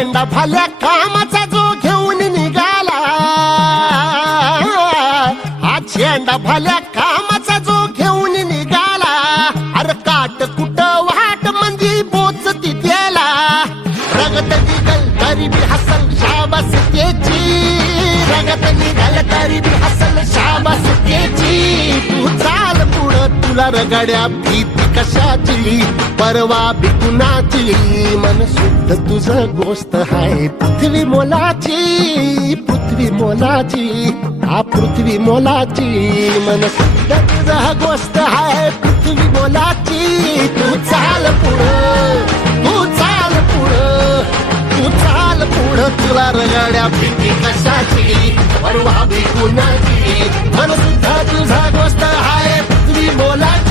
चेंडा भाल्या कामाचा जो घेऊन निघाला, हा चेंडा भाल्या कामाचा जो घेऊन निघाला, अरे काट कुट वाट मंदी बोचती त्याला, रगत निघल तरी बी हसल शाबास त्याची, रगत निघल तरी बी हसल शाबास त्याची. तू चाल पुढं तुला रगड्या भीती कशाची, परवा बी कुणाची, मन शुद्ध तुझं गोष्ट हाय पृथ्वी मोलाची, पृथ्वी मोलाची, हा पृथ्वी मोलाची, मन शुद्ध तुझं गोष्ट हाय पृथ्वी मोलाची. तू चाल पुढं, तू चाल पुढं, तू चाल पुढं तुला रगड्या भीती कशाची, परवा बी कुणाची, मन शुद्ध तुझा गोष्ट हाय पृथ्वी मोलाची.